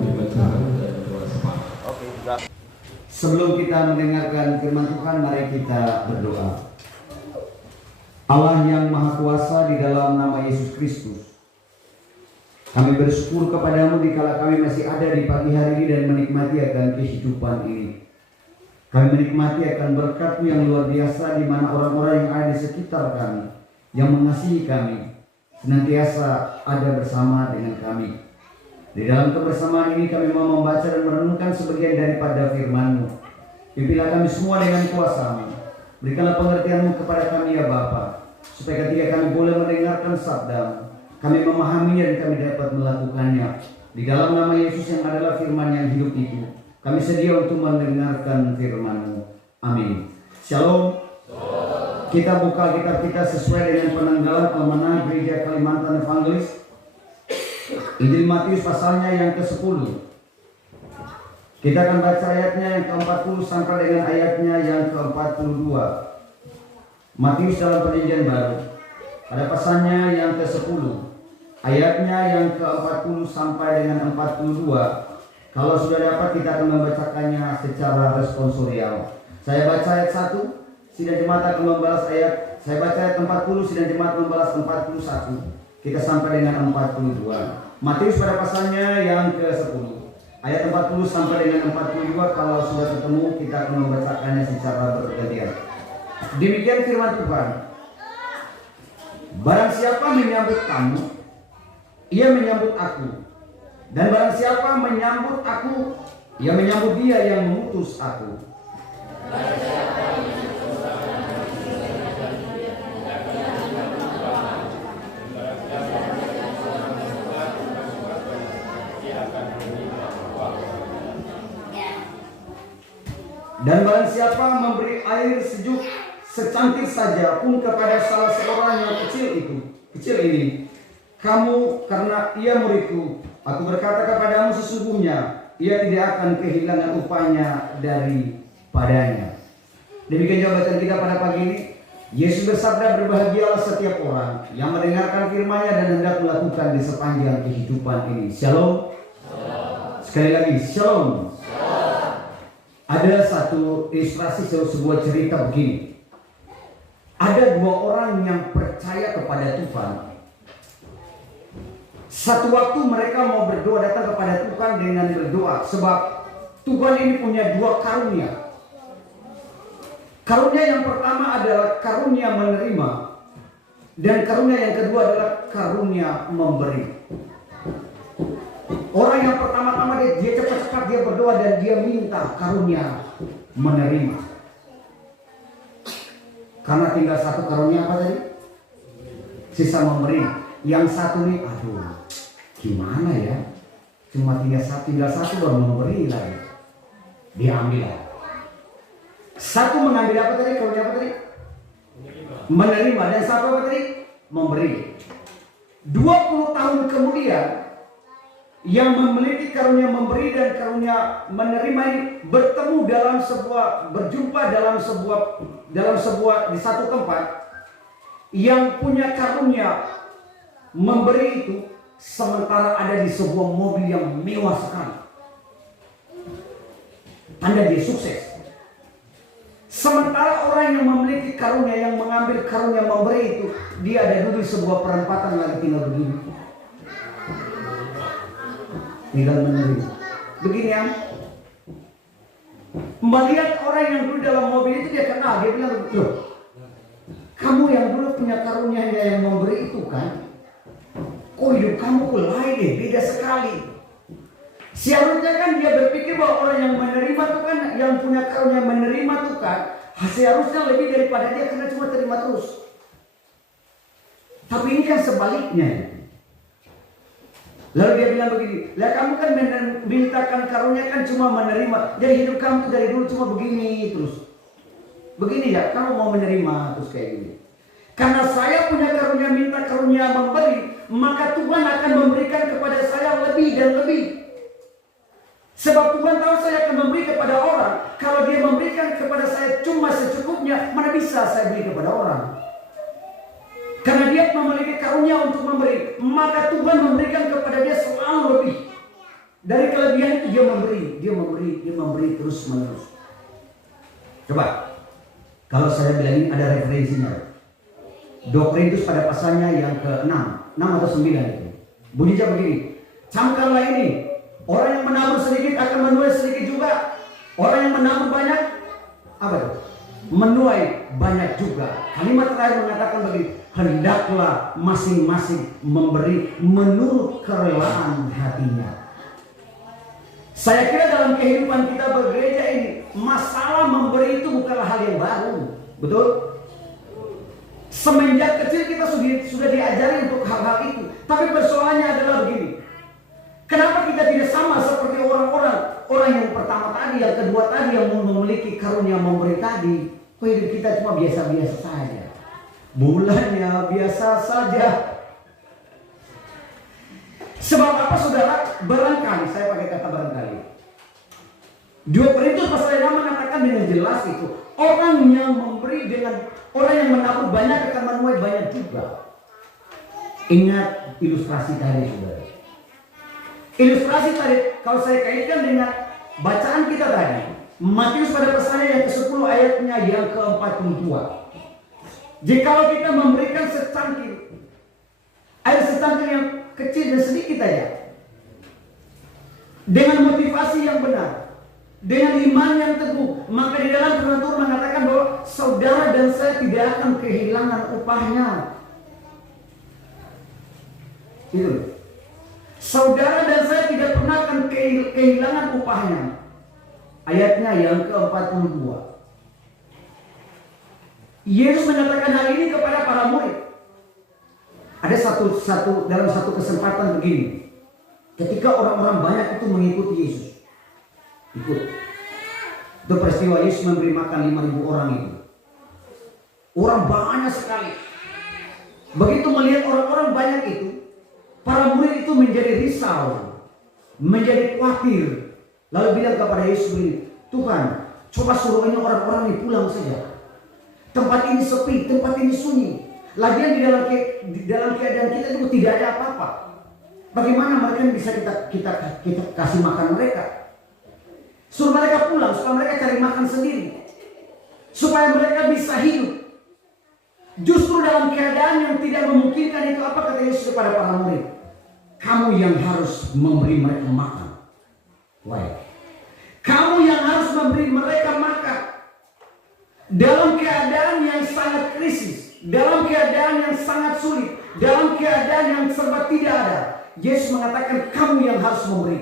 dibacaan dan berwaspada. Sebelum kita mendengarkan firman Tuhan, mari kita berdoa. Allah yang Maha Kuasa, di dalam nama Yesus Kristus, kami bersyukur kepadamu dikala kami masih ada di pagi hari ini dan menikmati akan kehidupan ini. Kami menikmati akan berkat-Mu yang luar biasa, di mana orang-orang yang ada di sekitar kami, yang mengasihi kami, senantiasa ada bersama dengan kami. Di dalam kebersamaan ini kami mau membaca dan merenungkan sebagian daripada firman-Mu. Pimpinlah kami semua dengan kuasa-Mu. Berikanlah pengertian-Mu kepada kami ya Bapa, supaya ketika kami boleh mendengarkan sabda-Mu, kami memahaminya dan kami dapat melakukannya. Di dalam nama Yesus yang adalah firman yang hidup itu, kami sedia untuk mendengarkan firman-Mu. Amin. Shalom. Kita buka kitab kita sesuai dengan penanggalan Almanah Gereja Kalimantan Evangelis, Injil Matius pasalnya yang ke-10. Kita akan baca ayatnya yang ke-40 sampai dengan ayatnya yang ke-42. Matius dalam Perjanjian Baru, pada pasalnya yang ke-10, ayatnya yang ke-40 sampai dengan 42. Kalau sudah dapat, kita akan membacakannya secara responsorial. Saya baca ayat 1, sidang jemaat akan membalas ayat. Saya baca ayat 40, sidang jemaat membalas 41. Kita sampai dengan 42. Matius pada pasalnya yang ke-10, ayat 40 sampai dengan 42. Kalau sudah ketemu, kita akan membacakannya secara bergantian. Demikian firman Tuhan. Barang siapa menyambut kamu, ia menyambut aku. Dan barang siapa menyambut aku, ia menyambut dia yang mengutus aku. Dan barang siapa memberi air sejuk secantik saja pun kepada salah seorang yang kecil ini, kamu karena ia muridku, aku berkata kepadamu sesungguhnya ia tidak akan kehilangan upahnya daripadanya. Demikian jawaban kita pada pagi ini. Yesus bersabda, berbahagialah setiap orang yang mendengarkan firman-Nya dan hendak melakukan di sepanjang kehidupan ini. Shalom. Sekali lagi, shalom. Ada satu ilustrasi, sebuah cerita begini. Ada dua orang yang percaya kepada Tuhan. Satu waktu mereka mau berdoa, datang kepada Tuhan dengan berdoa, sebab Tuhan ini punya dua karunia. Karunia yang pertama adalah karunia menerima, dan karunia yang kedua adalah karunia memberi. Orang yang pertama-tama dia cepat-cepat dia berdoa dan dia minta karunia menerima. Karena tinggal satu karunia apa tadi? Sisa memberi. Yang satu nih, aduh, gimana ya? Cuma tinggal satu baru memberi lagi. Diambil. Satu mengambil apa tadi? Karunia apa tadi? Menerima. Dan satu apa tadi? Memberi. 20 tahun kemudian, yang memiliki karunia memberi dan karunia menerima ini bertemu berjumpa dalam sebuah di satu tempat. Yang punya karunia memberi itu sementara ada di sebuah mobil yang mewah sekali. Tanda dia sukses. Sementara orang yang memiliki karunia, yang mengambil karunia memberi itu, dia ada dulu di sebuah perempatan lagi tinggal begini. Tinggal menerima. Begini ya. Melihat orang yang dulu dalam mobil itu, dia kenal. Dia bilang, loh, kamu yang dulu punya karunia yang memberi itu kan? Kok hidup kamu lain deh, beda sekali. Seharusnya kan dia berpikir bahwa orang yang menerima itu kan, yang punya karunia menerima itu kan, seharusnya lebih daripada dia karena cuma terima terus. Tapi ini kan sebaliknya. Lalu dia bilang begini, lah kamu kan mintakan karunia kan cuma menerima. Jadi hidup kamu dari dulu cuma begini terus. Begini ya, kamu mau menerima terus kayak gini. Karena saya punya karunia, minta karunia memberi, maka Tuhan akan memberikan kepada saya lebih dan lebih. Sebab Tuhan tahu saya akan memberi kepada orang. Kalau dia memberikan kepada saya cuma secukupnya, mana bisa saya beri kepada orang? Karena dia memiliki karunia untuk memberi, maka Tuhan memberikan kepada dia selalu lebih. Dari kelebihan itu dia memberi terus menerus. Coba, kalau saya bilang ini ada referensinya. 2 Korintus pada pasalnya yang ke-6 atau 9 itu. Bunyinya begini, camkanlah ini, orang yang menabur sedikit akan menuai sedikit juga. Orang yang menabur banyak, apa itu? Menuai banyak juga. Kalimat terakhir mengatakan begini, hendaklah masing-masing memberi menurut kerelaan hatinya. Saya kira dalam kehidupan kita bergereja ini, masalah memberi itu bukanlah hal yang baru. Betul? Semenjak kecil kita sudah diajari untuk hal-hal itu. Tapi persoalannya adalah begini. Kenapa kita tidak sama seperti orang yang pertama tadi, yang kedua tadi, yang memiliki karunia memberi tadi? Kok hidup kita cuma biasa-biasa saja? Bulannya biasa saja. Sebab apa saudara? Barangkali, saya pakai kata barangkali. 2 Korintus pasal 6 mengatakan dengan jelas itu, orang yang memberi dengan orang yang menabur banyak akan menuai banyak juga. Ingat ilustrasi tadi saudara. Ilustrasi tadi kalau saya kaitkan dengan bacaan kita tadi, Matius pada pasalnya yang ke-10 ayatnya yang ke-42. Jikalau kita memberikan secangkir air secangkir yang kecil dan sedikit aja, dengan motivasi yang benar, dengan iman yang teguh, maka di dalam firman Tuhan mengatakan bahwa saudara dan saya tidak akan kehilangan upahnya. Itu. Saudara dan saya tidak pernah akan kehilangan upahnya. Ayatnya yang ke-42. Yesus menyatakan hal ini kepada para murid. Ada dalam satu kesempatan begini. Ketika orang-orang banyak itu mengikuti Yesus. Ikut. Itu peristiwa Yesus memberi makan 5.000 orang itu. Orang banyak sekali. Begitu melihat orang-orang banyak itu, para murid itu menjadi risau, menjadi khawatir. Lalu bilang kepada Yesus begini, Tuhan, coba suruh ini orang-orang ini pulang saja. Tempat ini sepi, tempat ini sunyi. Lagian di dalam keadaan kita itu tidak ada apa-apa. Bagaimana mereka bisa kita kasih makan mereka? Suruh mereka pulang, supaya mereka cari makan sendiri, supaya mereka bisa hidup. Justru dalam keadaan yang tidak memungkinkan itu, apa kata Yesus kepada para murid? Kamu yang harus memberi mereka makan. Why? Kamu yang harus memberi mereka makan. Dalam keadaan yang sangat krisis, dalam keadaan yang sangat sulit, dalam keadaan yang serba tidak ada, Yesus mengatakan kamu yang harus memberi.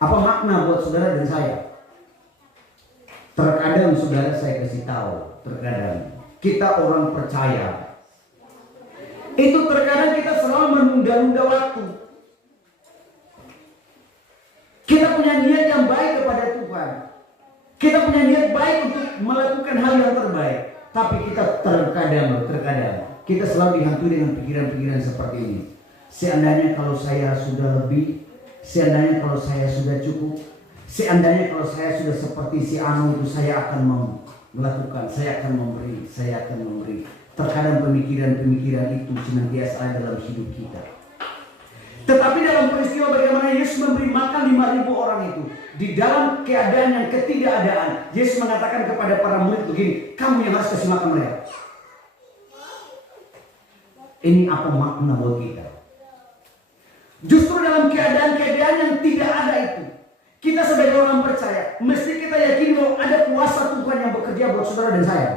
Apa makna buat saudara dan saya? Terkadang saudara saya kasih tahu, terkadang kita orang percaya itu terkadang kita selalu menunda-nunda waktu. Kita punya niat yang baik kepada Tuhan. Kita punya niat baik untuk melakukan hal yang terbaik. Tapi kita terkadang kita selalu dihantui dengan pikiran-pikiran seperti ini. Seandainya kalau saya sudah lebih, seandainya kalau saya sudah cukup, seandainya kalau saya sudah seperti si Anu itu, saya akan melakukan, saya akan memberi. Terkadang pemikiran-pemikiran itu senantiasa ada dalam hidup kita. Tetapi dalam peristiwa bagaimana Yesus memberi makan 5.000 orang itu, di dalam keadaan yang ketidakadaan, Yesus mengatakan kepada para murid begini, kamu yang harus kasih makan mereka. Ini apa makna buat kita? Justru dalam keadaan-keadaan yang tidak ada itu, kita sebagai orang percaya, mesti kita yakini bahwa ada kuasa Tuhan yang bekerja buat saudara dan saya.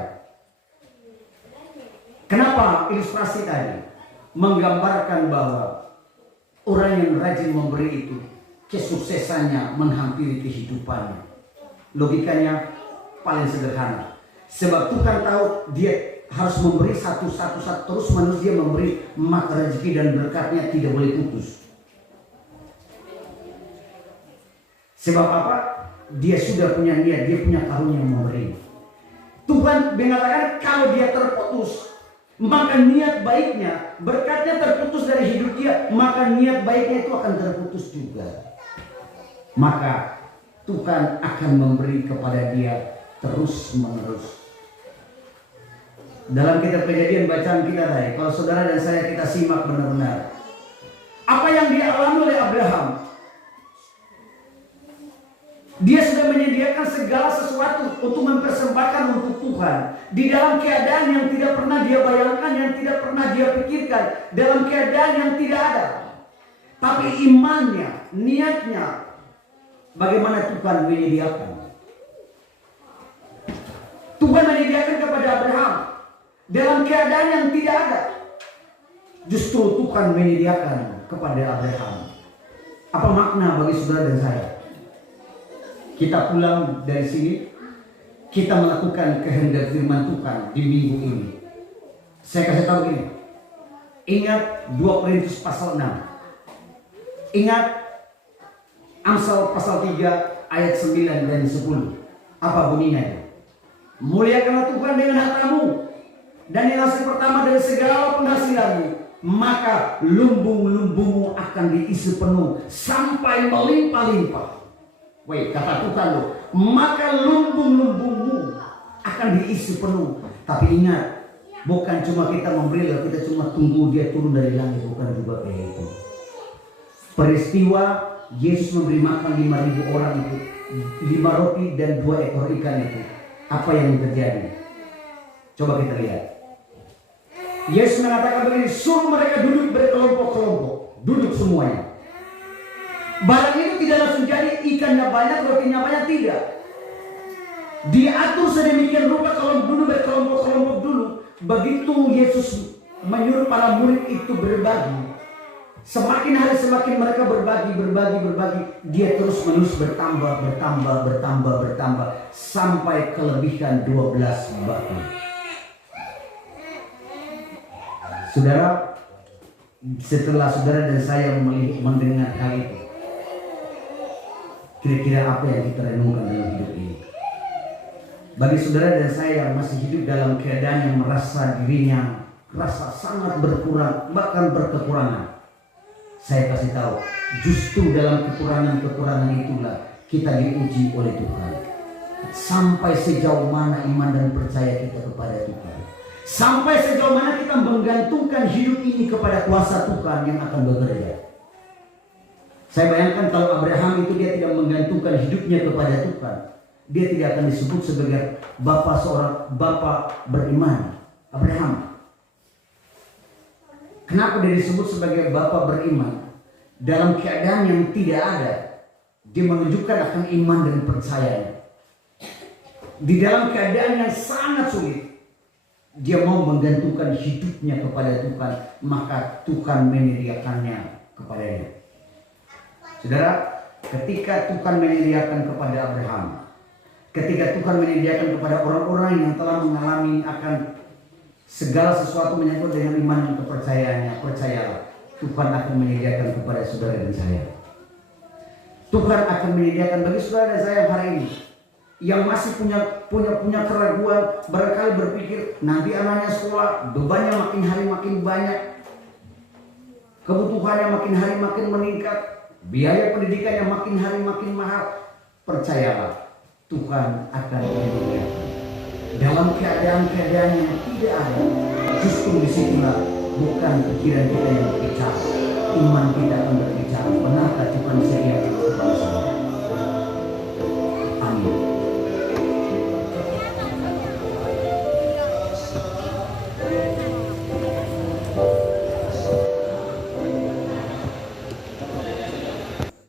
Kenapa ilustrasi tadi menggambarkan bahwa orang yang rajin memberi itu kesuksesannya menghampiri kehidupannya? Logikanya paling sederhana. Sebab Tuhan tahu dia harus memberi satu terus menerus dia memberi, maka rezeki dan berkatnya tidak boleh putus. Sebab apa? Dia sudah punya niat, dia punya karunia memberi. Tuhan mengatakan kalau dia terputus, maka niat baiknya, berkatnya terputus dari hidup dia, maka niat baiknya itu akan terputus juga. Maka Tuhan akan memberi kepada dia terus menerus. Dalam kitab Kejadian bacaan kita tadi, kalau saudara dan saya kita simak benar-benar, Apa yang dia alami oleh Abraham? Dia sudah menyediakan segala sesuatu untuk mempersembahkan untuk Tuhan. Di dalam keadaan yang tidak pernah dia bayangkan, yang tidak pernah dia pikirkan. Dalam keadaan yang tidak ada. Tapi imannya, niatnya, bagaimana Tuhan menyediakan. Tuhan menyediakan kepada Abraham. Dalam keadaan yang tidak ada. Justru Tuhan menyediakan kepada Abraham. Apa makna bagi saudara dan saya? Kita pulang dari sini, kita melakukan kehendak firman Tuhan di minggu ini. Saya kasih tahu gini, ingat 2 Korintus pasal 6. Ingat Amsal pasal 3 ayat 9 dan 10. Apa bunyinya? Muliakanlah Tuhan dengan hartamu, dan yang hasil pertama dari segala penghasilanmu, maka lumbung-lumbungmu akan diisi penuh sampai melimpah-limpah. Wait, kata Tuhan loh, maka lumbung-lumbungmu akan diisi penuh. Tapi ingat, bukan cuma kita memberi, kita cuma tunggu dia turun dari langit, bukan juga kayak itu. Peristiwa Yesus memberi makan 5.000 orang itu, 5 roti dan 2 ekor ikan itu, apa yang terjadi? Coba kita lihat. Yesus mengatakan begini, suruh mereka duduk berkelompok-kelompok, duduk semuanya. Barang itu tidak langsung jadi, ikannya banyak, rotinya banyak, tidak. Diatur sedemikian rupa kalau dulu berkelompok-kelompok dulu. Begitu Yesus menyuruh para murid itu berbagi, semakin hari semakin mereka berbagi, dia terus menerus bertambah, sampai kelebihan 12 batu. Saudara, setelah saudara dan saya mendengar hal itu, kira-kira apa yang kita renungkan dalam hidup ini? Bagi saudara dan saya yang masih hidup dalam keadaan yang merasa dirinya rasa sangat berkurang, bahkan berkekurangan, saya kasih tahu, justru dalam kekurangan-kekurangan itulah kita diuji oleh Tuhan. Sampai sejauh mana iman dan percaya kita kepada Tuhan. Sampai sejauh mana kita menggantungkan hidup ini kepada kuasa Tuhan yang akan bekerja. Saya bayangkan kalau Abraham itu dia tidak menggantungkan hidupnya kepada Tuhan, dia tidak akan disebut sebagai seorang bapak beriman. Abraham. Kenapa dia disebut sebagai bapak beriman? Dalam keadaan yang tidak ada, dia menunjukkan akan iman dan percayanya. Di dalam keadaan yang sangat sulit, dia mau menggantungkan hidupnya kepada Tuhan, maka Tuhan menyediakannya kepadanya. Saudara, ketika Tuhan menyediakan kepada Abraham, ketika Tuhan menyediakan kepada orang-orang yang telah mengalami akan segala sesuatu menyangkut dengan iman dan kepercayaannya, percayalah, Tuhan akan menyediakan kepada saudara dan saya. Tuhan akan menyediakan bagi saudara dan saya hari ini yang masih punya keraguan, barangkali berpikir nanti anaknya sekolah, bebannya makin hari makin banyak, kebutuhannya makin hari makin meningkat, biaya pendidikannya makin hari makin mahal. Percayalah, Tuhan akan menyediakan. Dalam keadaan-keadaan yang tidak ada, justru disitulah bukan pikiran kita yang berbicara, iman kita akan berbicara. Benarkah